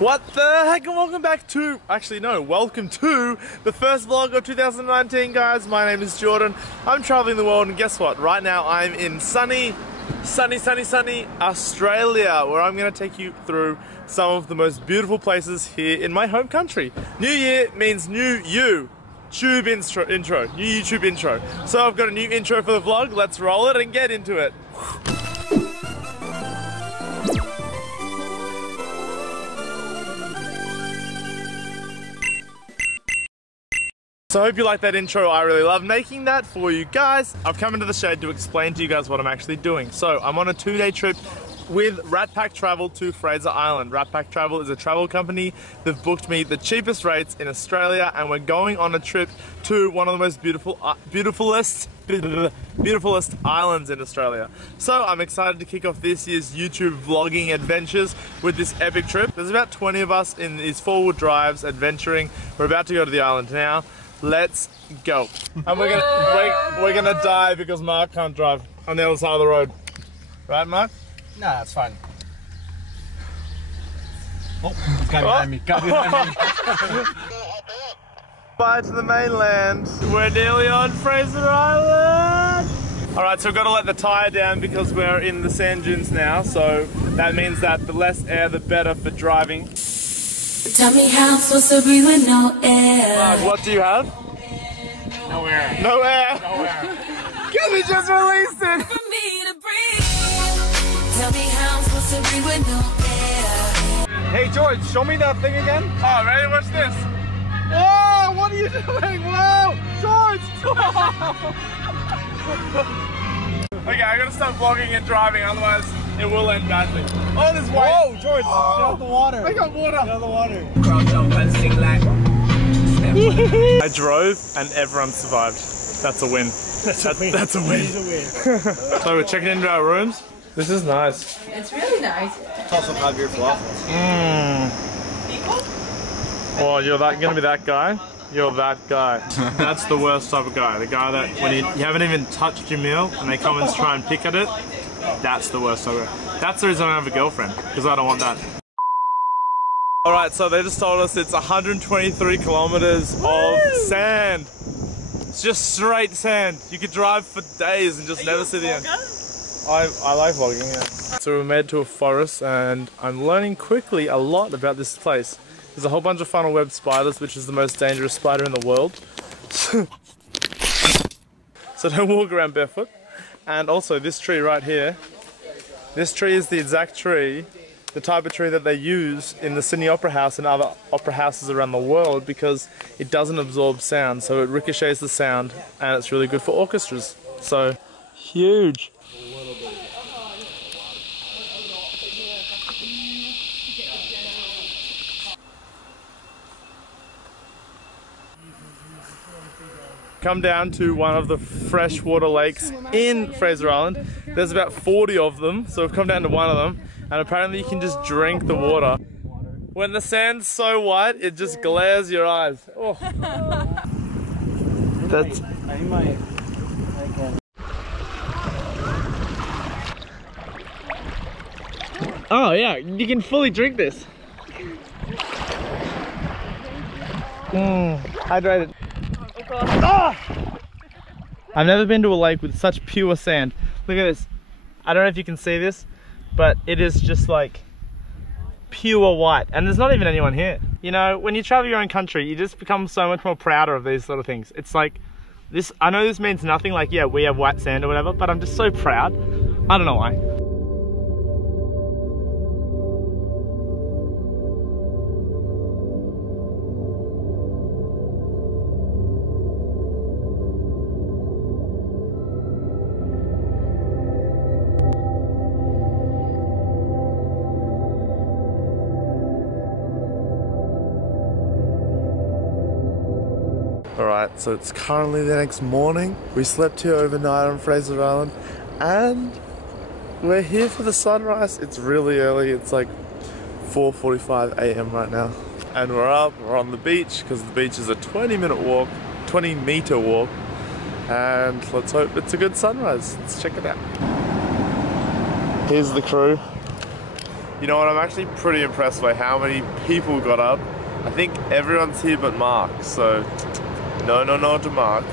What the heck, and welcome back to, welcome to the first vlog of 2019, guys. My name is Jordan. I'm traveling the world, and guess what? Right now I'm in sunny Australia, where I'm going to take you through some of the most beautiful places here in my home country. New year means new YouTube intro. So I've got a new intro for the vlog. Let's roll it and get into it. So I hope you like that intro. I really love making that for you guys. I've come into the shed to explain to you guys what I'm actually doing. So I'm on a 2-day trip with RatPack Travel to Fraser Island. RatPack Travel is a travel company. They've booked me the cheapest rates in Australia, and we're going on a trip to one of the most beautifulest islands in Australia. So I'm excited to kick off this year's YouTube vlogging adventures with this epic trip. There's about 20 of us in these 4-wheel drives adventuring. We're about to go to the island now. Let's go. And we're gonna die because Mark can't drive on the other side of the road. Right, Mark? No, that's fine. Oh, he's got behind me. Got behind me. Bye to the mainland. We're nearly on Fraser Island. All right, so we've got to let the tire down because we're in the sand dunes now. So that means that the less air, the better for driving. Tell me how I'm supposed to breathe with no air. Mark, what do you have? No air. No air. No air. Because we just released it. For me to breathe. Tell me how I'm supposed to breathe with no air. Hey George, show me that thing again. Oh, ready? Watch this. Whoa, what are you doing? Whoa, George. Okay, I gotta stop vlogging and driving, otherwise it will end badly. Oh, there's white. Whoa, George, get out the water. I got water. Get out the water. I drove and everyone survived. That's a win. That's a win. So we're checking into our rooms. This is nice. It's really nice. It's also 5-year falafels. Oh, you're gonna be that guy? You're that guy. That's the worst type of guy. The guy that when you haven't even touched your meal and they come and try and pick at it, that's the worst type of guy. That's the reason I don't have a girlfriend, because I don't want that. Alright, so they just told us it's 123 kilometers of sand. It's just straight sand. You could drive for days and just never see the end. I like vlogging, yeah. So we made to a forest and I'm learning quickly a lot about this place. There's a whole bunch of funnel web spiders, which is the most dangerous spider in the world. So don't walk around barefoot. And also this tree right here, this tree is the exact tree, the type of tree that they use in the Sydney Opera House and other opera houses around the world because it doesn't absorb sound, so it ricochets the sound and it's really good for orchestras. So, huge. Come down to one of the freshwater lakes in Fraser Island. There's about 40 of them, so we've come down to one of them, and apparently you can just drink the water. When the sand's so white, it just glares your eyes. Oh. That's... Oh yeah, you can fully drink this. Hydrated. Oh! I've never been to a lake with such pure sand. Look at this. I don't know if you can see this, but it is just like pure white, and there's not even anyone here. You know, when you travel your own country, you just become so much more prouder of these sort of things. It's like this. I know this means nothing, like yeah, we have white sand or whatever, but I'm just so proud. I don't know why. Alright, so it's currently the next morning. We slept here overnight on Fraser Island and we're here for the sunrise. It's really early, it's like 4:45 AM right now. And we're up, we're on the beach because the beach is a 20-meter walk, and let's hope it's a good sunrise. Let's check it out. Here's the crew. You know what, I'm actually pretty impressed by how many people got up. I think everyone's here but Mark, so no to Mark.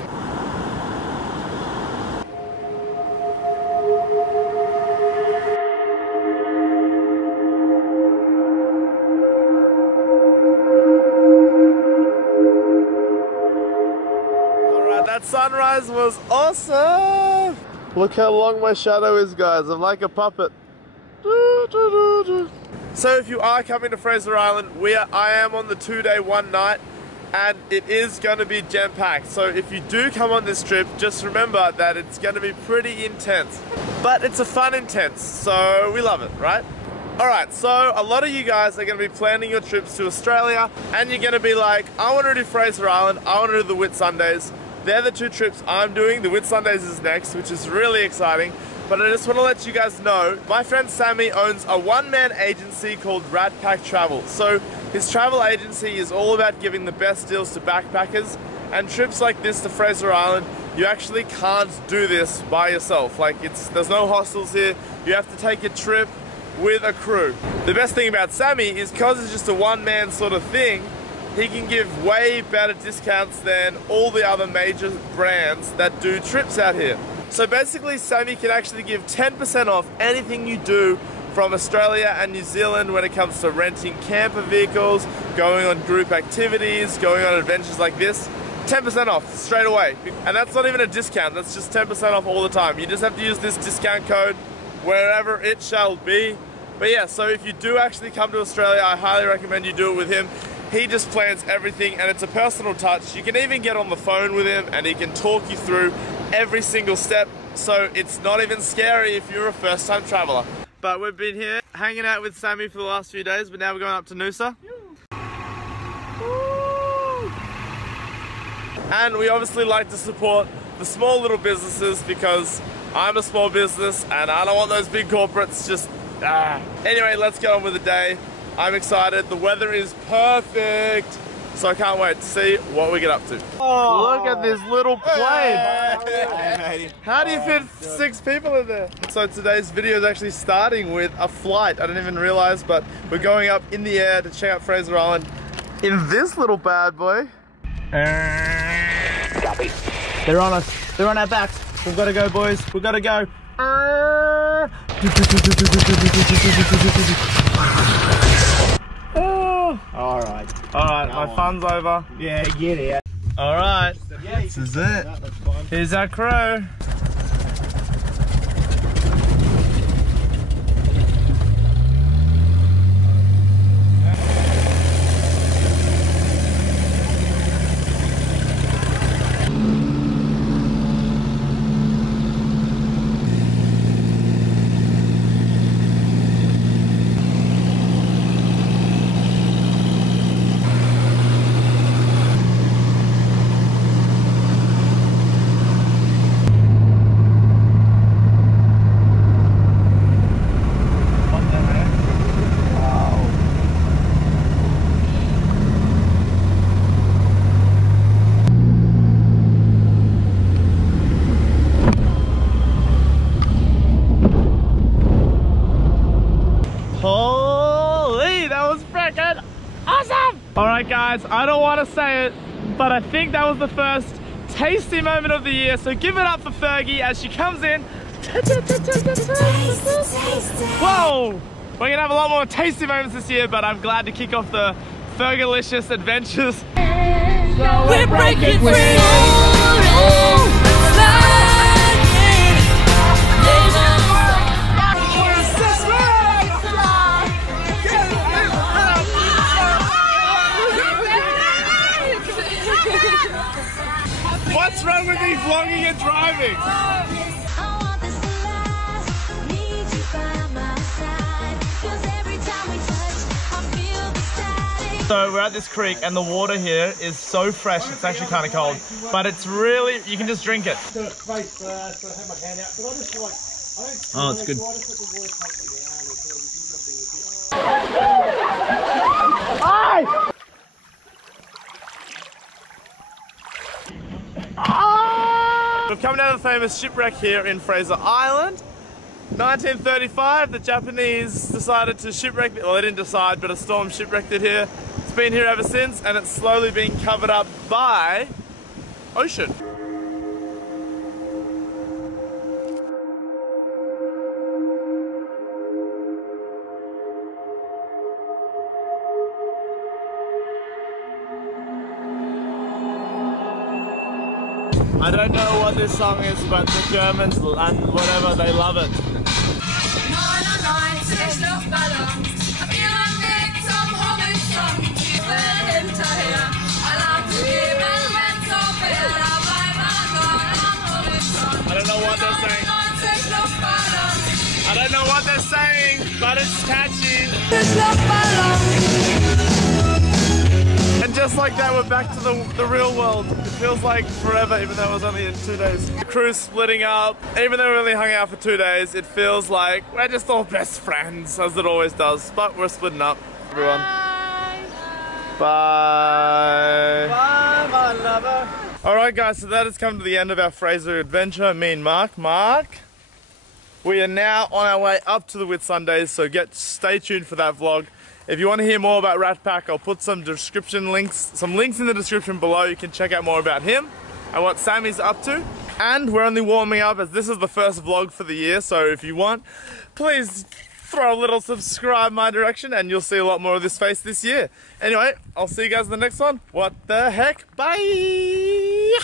Alright, that sunrise was awesome! Look how long my shadow is, guys. I'm like a puppet. So if you are coming to Fraser Island, I am on the 2-day 1-night, and it is going to be jam-packed. So if you do come on this trip, just remember that it's going to be pretty intense. But it's a fun intense, so we love it, right? Alright, so a lot of you guys are going to be planning your trips to Australia, and you're going to be like, I want to do Fraser Island, I want to do the Whitsundays. They're the 2 trips I'm doing. The Whitsundays is next, which is really exciting. But I just want to let you guys know, my friend Sammy owns a one-man agency called RatPack Travel. So his travel agency is all about giving the best deals to backpackers, and trips like this to Fraser Island, you actually can't do this by yourself. Like, there's no hostels here. You have to take a trip with a crew. The best thing about Sammy is because it's just a one-man sort of thing, he can give way better discounts than all the other major brands that do trips out here. So basically, Sammy can actually give 10% off anything you do from Australia and New Zealand when it comes to renting camper vehicles, going on group activities, going on adventures like this. 10% off straight away. And that's not even a discount, that's just 10% off all the time. You just have to use this discount code wherever it shall be. But yeah, so if you do actually come to Australia, I highly recommend you do it with him. He just plans everything, and it's a personal touch. You can even get on the phone with him and he can talk you through every single step, so it's not even scary if you're a first-time traveler. But we've been here hanging out with Sammy for the last few days, but now we're going up to Noosa. And we obviously like to support the small little businesses because I'm a small business and I don't want those big corporates just... Anyway, let's get on with the day. I'm excited. The weather is perfect. So I can't wait to see what we get up to. Oh, look at this little plane. How do you fit 6 people in there? So today's video is actually starting with a flight. I didn't even realize, but we're going up in the air to check out Fraser Island in this little bad boy. Copy. They're on us. They're on our backs. We've got to go, boys. We've got to go. Alright. Alright, my fun's over. Yeah, get it. Alright, this is it. Here's our crew. Alright guys, I don't want to say it, but I think that was the first tasty moment of the year, so give it up for Fergie as she comes in. Whoa! We're going to have a lot more tasty moments this year, but I'm glad to kick off the Fergalicious adventures. So We're breaking free. What's wrong with me vlogging and driving? So we're at this creek and the water here is so fresh, it's actually kind of cold, but it's really, you can just drink it. Oh, it's good. We've come down to the famous Shipwreck here in Fraser Island, 1935, the Japanese decided to shipwreck it. Well, they didn't decide, but a storm shipwrecked it here. It's been here ever since, and it's slowly being covered up by ocean. I don't know what this song is, but the Germans and whatever, they love it. I don't know what they're saying. I don't know what they're saying, but it's catchy. And just like that, we're back to the real world. It feels like forever, even though it was only in 2 days. The crew's splitting up. Even though we only hung out for 2 days, it feels like we're just all best friends, as it always does. But we're splitting up, everyone. Bye. Bye, my lover. Alright guys, so that has come to the end of our Fraser adventure. Me and Mark. We are now on our way up to the Whitsundays, so stay tuned for that vlog. If you want to hear more about RatPack, I'll put some links in the description below. You can check out more about him and what Sammy's up to. And we're only warming up, as this is the first vlog for the year, so if you want, please throw a little subscribe my direction and you'll see a lot more of this face this year. Anyway, I'll see you guys in the next one. What the heck? Bye!